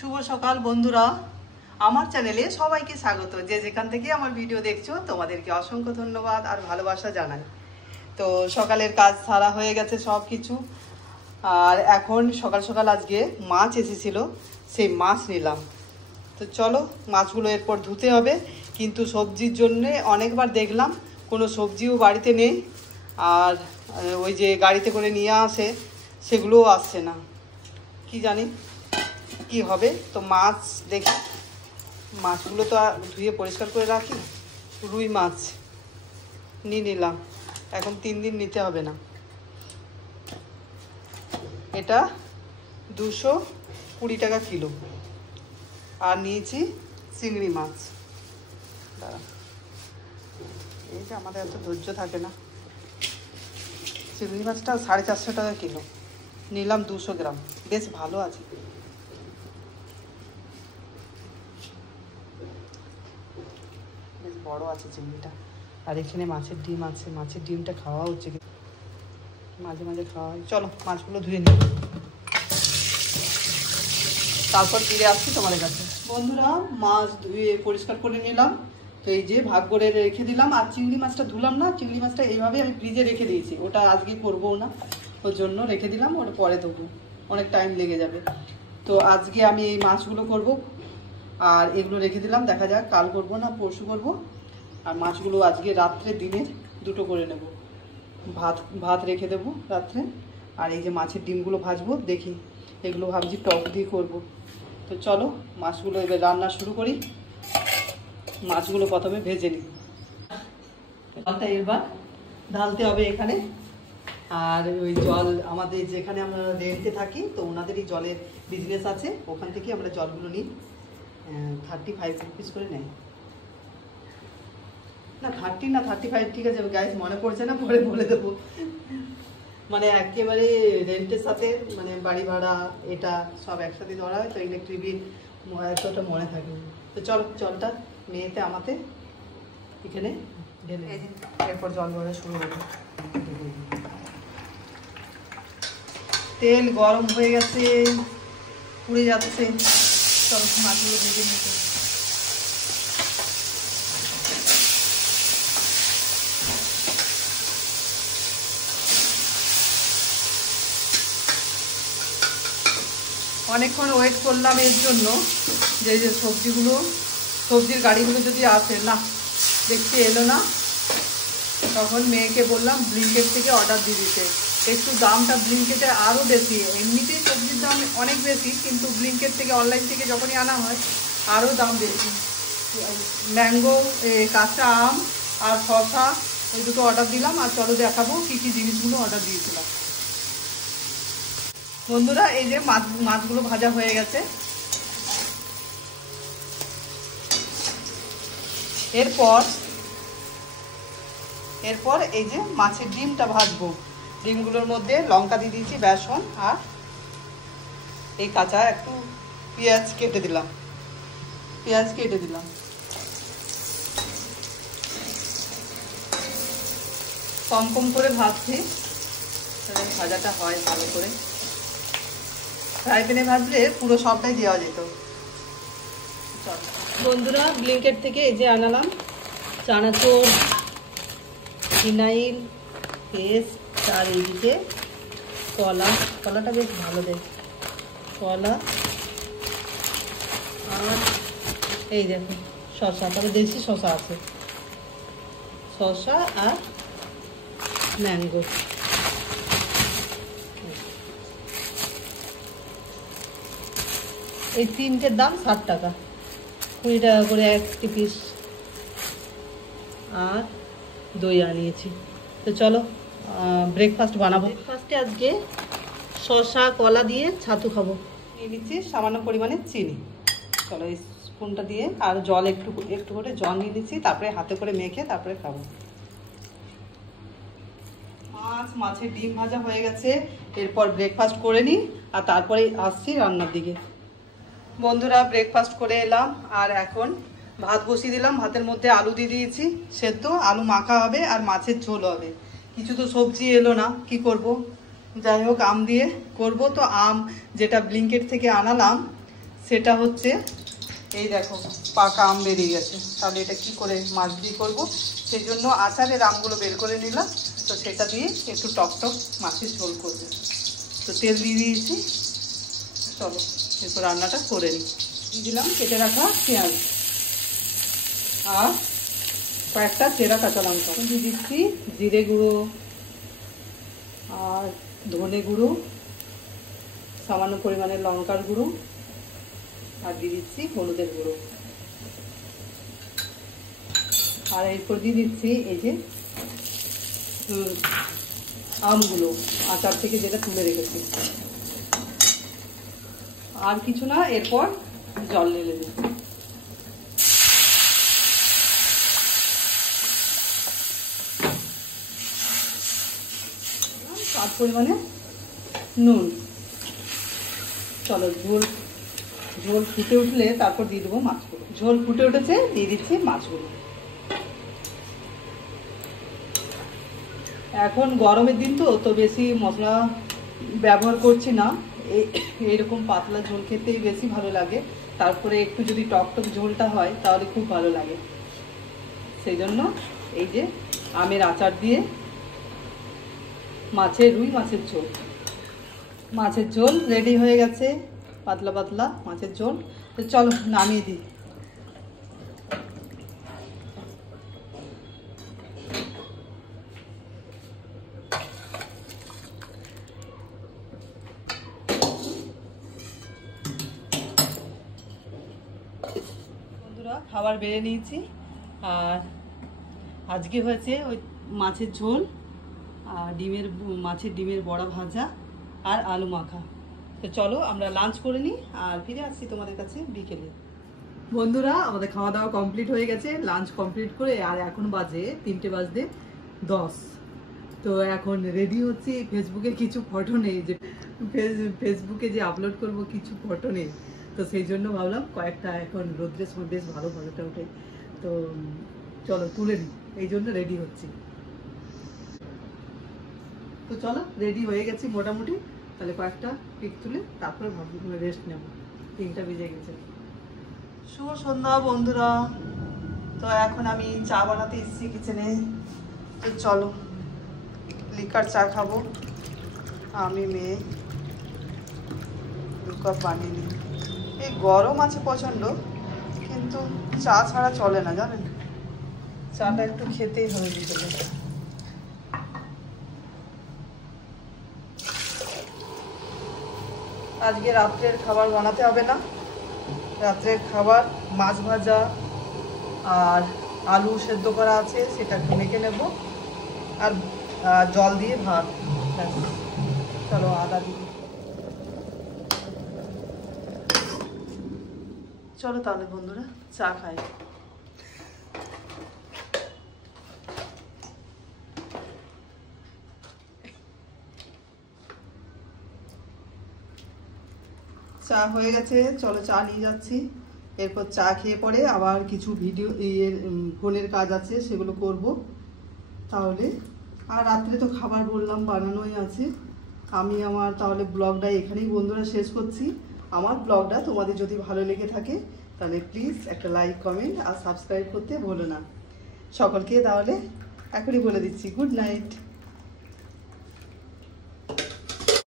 শুভ সকাল বন্ধুরা, আমার চ্যানেলে সবাইকে স্বাগত। যে যেখান থেকে আমার ভিডিও দেখছো তোমাদেরকে অসংখ্য ধন্যবাদ আর ভালোবাসা জানাই। তো সকালের কাজ সারা হয়ে গেছে সব কিছু, আর এখন সকাল সকাল আজকে মাছ এসেছিল, সেই মাছ নিলাম। তো চলো মাছগুলো এরপর ধুতে হবে, কিন্তু সবজির জন্যে অনেকবার দেখলাম কোনো সবজিও বাড়িতে নেই, আর ওই যে গাড়িতে করে নিয়ে আসে সেগুলোও আসছে না, কি জানি কি হবে। তো মাছ দেখি, মাছগুলো তো ধুয়ে পরিষ্কার করে রাখি। রুই মাছ নিয়ে নিলাম, এখন 3 দিন নিতে হবে না। এটা 220 টাকা কিলো। আর নিয়েছি চিংড়ি মাছ। দাঁড়া, এই যে আমাদের এত ধৈর্য থাকে না। চিংড়ি মাছটা 450 টাকা কিলো, নিলাম 200 গ্রাম, বেশ ভালো আছে। বেশ বড় আছে চিংড়িটা। আর এখানে মাছের ডিম আছে, মাছের ডিমটা খাওয়া হচ্ছে, মাঝে মাঝে খাওয়া হয়। চলো মাছগুলো ধুয়ে নিই, তারপর ফিরে আসছি তোমাদের কাছে। বন্ধুরা, মাছ ধুয়ে পরিষ্কার করে নিলাম। তো এই যে ভাগ করে রেখে দিলাম। আর চিংড়ি মাছটা ধুলাম না, চিংড়ি মাছটা এইভাবে আমি ফ্রিজে রেখে দিয়েছি, ওটা আজকে করবো না, ওর জন্য রেখে দিলাম, ওটা পরে দেবো, অনেক টাইম লেগে যাবে। তো আজকে আমি এই মাছগুলো করব, আর এগুলো রেখে দিলাম, দেখা যাক কাল করবো না পরশু করব। আর মাছগুলো আজকে রাত্রে দিনের দুটো করে নেব, ভাত রেখে দেবো রাত্রে। আর এই যে মাছের ডিমগুলো ভাজবো, দেখি এগুলো ভাবছি টক দিয়ে করবো। তো চলো মাছগুলো এবার রান্না শুরু করি। মাছগুলো প্রথমে ভেজে নিই, এবার ঢালতে হবে এখানে। আর ওই জল আমাদের যেখানে আমরা রেন্টে থাকি, তো ওনাদেরই জলের বিজনেস আছে, ওখান থেকে আমরা জলগুলো নিই। 35 রুপিস করে নেয়, না 30 না 35, ঠিক আছে গাইস, মনে পড়ছে না, পরে বলে দেবো। মানে একেবারে রেন্টের সাথে, মানে বাড়ি ভাড়া এটা সব একসাথে ধরা হয়, তো ইলেকট্রিক বিল এতটা মনে থাকে। তো চল জলটা মেয়েতে আমাতে এখানে ঢেলে, এরপর জল ভরা শুরু হবে। তেল গরম হয়ে গেছে, পুড়ে যাচ্ছে। চল মাছগুলো ভেজে নিতে। অনেকক্ষণ ওয়েট করলাম এর জন্য, যে সবজির গাড়িগুলো যদি আসে না, দেখতে এলো না, তখন মেয়েকে বললাম ব্লিঙ্কেট থেকে অর্ডার দিয়ে দিতে। একটু দামটা ব্লিঙ্কেটে আরও বেশি, এমনিতেই সবজির দাম অনেক বেশি, কিন্তু ব্লিঙ্কেট থেকে অনলাইন থেকে যখনই আনা হয় আরও দাম বেশি। ম্যাঙ্গো, কাঁচা আম আর শসা, এই দুটো অর্ডার দিলাম। আর চলো দেখাবো কী কী জিনিসগুলো অর্ডার দিয়েছিলাম। বন্ধুরা, এই যে মাছগুলো ভাজা হয়ে গেছে। এরপর এই যে মাছের ডিমটা ভাজবো। ডিমগুলোর মধ্যে লঙ্কা দিয়ে দিয়েছি, বেসন, আর এই কাঁচা একটু পেঁয়াজ কেটে দিলাম। কম কম করে ভাজছি, ভাজাটা হয় ভালো করে। ফ্রাই প্যানে ভাজলে পুরো সবটাই দেওয়া যেত। বন্ধুরা, ব্লিঙ্কেট থেকে এই যে আনালাম চানাচুর, ফিনাইল পেস্ট, আর এইদিকে কলাটা বেশ ভালো দেয়, কলা, আর এই দেখুন শসা, তবে দেশি শসা আছে, শসা আর ম্যাঙ্গো। এই তিনটের দাম 60 টাকা, 20 টাকা করে একটি পিস। আর দই আনিয়েছি। তো চলো ব্রেকফাস্ট বানাবো। ব্রেকফাস্টে আজকে শসা কলা দিয়ে ছাতু খাবো। নিয়ে নিচ্ছি সামান্য পরিমাণে চিনি। চলো এই স্পুনটা দিয়ে, আর জল একটু করে জল নিয়ে নিচ্ছি, তারপরে হাতে করে মেখে তারপরে খাবো। মাছের ডিম ভাজা হয়ে গেছে, এরপর ব্রেকফাস্ট করে নিই, আর তারপরে আসছি রান্নার দিকে। বন্ধুরা, ব্রেকফাস্ট করে এলাম, আর এখন ভাত বসিয়ে দিলাম। ভাতের মধ্যে আলু দিয়ে দিয়েছি সেদ্ধ, আলু মাখা হবে আর মাছের ঝোল হবে। কিছু তো সবজি এলো না, কি করব, যাই হোক আম দিয়ে করব। তো আম যেটা ব্লিঙ্কেট থেকে আনালাম সেটা হচ্ছে এই দেখো পাকা আম বেরিয়ে গেছে, তাহলে এটা কি করে মাছ দিয়ে করবো, সেই জন্য আচারের আমগুলো বের করে নিলাম। তো সেটা দিয়ে একটু টক টক মাছের ঝোল করবো। তো তেল দিয়ে দিয়েছি, চলো এরপর রান্নাটা করে নিই। দিয়ে দিলাম কেটে রাখা পেঁয়াজ আর কয়েকটা চেরা কাঁচা লঙ্কা। দিয়ে দিচ্ছি জিরে গুঁড়ো আর ধনে গুঁড়ো, সামান্য পরিমাণে লঙ্কার গুঁড়ো, আর দিয়ে দিচ্ছি হলুদের গুঁড়ো। আর এরপর দিয়ে দিচ্ছি এই যে আমগুলো আচার থেকে যেটা তুলে রেখেছি। আর কিছু না, এরপর জল ঢেলে দিই। স্বাদ পরিমাণে নুন। চলো ঝোল ফুটে উঠলে তারপর দিয়ে দেবো মাছগুলো। ঝোল ফুটে উঠেছে, দিয়ে দিচ্ছি মাছগুলো। এখন গরমের দিন তো বেশি মশলা ব্যবহার করছি না, এইরকম পাতলা ঝোল খেতেই বেশি ভালো লাগে। তারপরে একটু যদি টক টক ঝোলটা হয় তাহলে খুব ভালো লাগে। সেই জন্য এই যে আমের আচার দিয়ে রুই মাছের ঝোল। মাছের ঝোল রেডি হয়ে গেছে, পাতলা পাতলা মাছের ঝোল। তো চলো নামিয়ে দিই। বন্ধুরা খাবার বেড়ে নিয়েছি, আর আজকে হয়েছে ওই মাছের ঝোল আর মাছের ডিমের বড়া ভাজা আর আলু মাখা। তো চলো আমরা লাঞ্চ করে নিই আর ফিরে আসছি তোমাদের কাছে বিকেলে। বন্ধুরা আমাদের খাওয়া দাওয়া কমপ্লিট হয়ে গেছে, লাঞ্চ কমপ্লিট করে, আর এখন বাজে 3:10। তো এখন রেডি হচ্ছি। ফেসবুকে কিছু ফটো নেই, যে ফেসবুকে যে আপলোড করব কিছু ফটো নেই, তো সেই জন্য ভাবলাম কয়েকটা এখন রোদ্রের সময় বেশ ভালো ফটোটা ওঠে, তো চলো তুলে নিই, এই জন্য রেডি হচ্ছি। তো চলো রেডি হয়ে গেছি মোটামুটি, তাহলে কয়েকটা পিক তুলে তারপরে ভাবছি রেস্ট নেব, 3টা বেজে গেছে। শুভ সন্ধ্যা বন্ধুরা। তো এখন আমি চা বানাতে এসেছি কিচেনে। তো চলো লিকার চা খাবো, আমি মেয়ে 2 কাপ বানিয়ে নিই। এই গরম আছে প্রচণ্ড, কিন্তু চা ছাড়া চলে না জানেন, চাটা একটু খেতেই হবে বিকেলে। আজকে রাত্রের খাবার বানাতে হবে না, রাত্রের খাবার মাছ ভাজা আর আলু সেদ্ধ করা আছে, সেটা একটু মেখে নেব, আর জল দিয়ে ভাত। চলো আদা দিই। চলো তাহলে বন্ধুরা চা খাই। চা হয়ে গেছে, চলো চা নিয়ে যাচ্ছি। এরপর চা খেয়ে পরে আবার কিছু ফোনের কাজ আছে, সেগুলো করব তাহলে। আর রাত্রে তো খাবার বললাম বানানোই আছে। আমি আমার তাহলে ব্লগটা এখানেই বন্ধুরা শেষ করছি। আমার ব্লগটা তোমাদের যদি ভালো লেগে থাকে তাহলে প্লিজ একটা লাইক, কমেন্ট আর সাবস্ক্রাইব করতে ভুলো না। সকলকে তাহলে এখনই বলে দিচ্ছি গুড নাইট।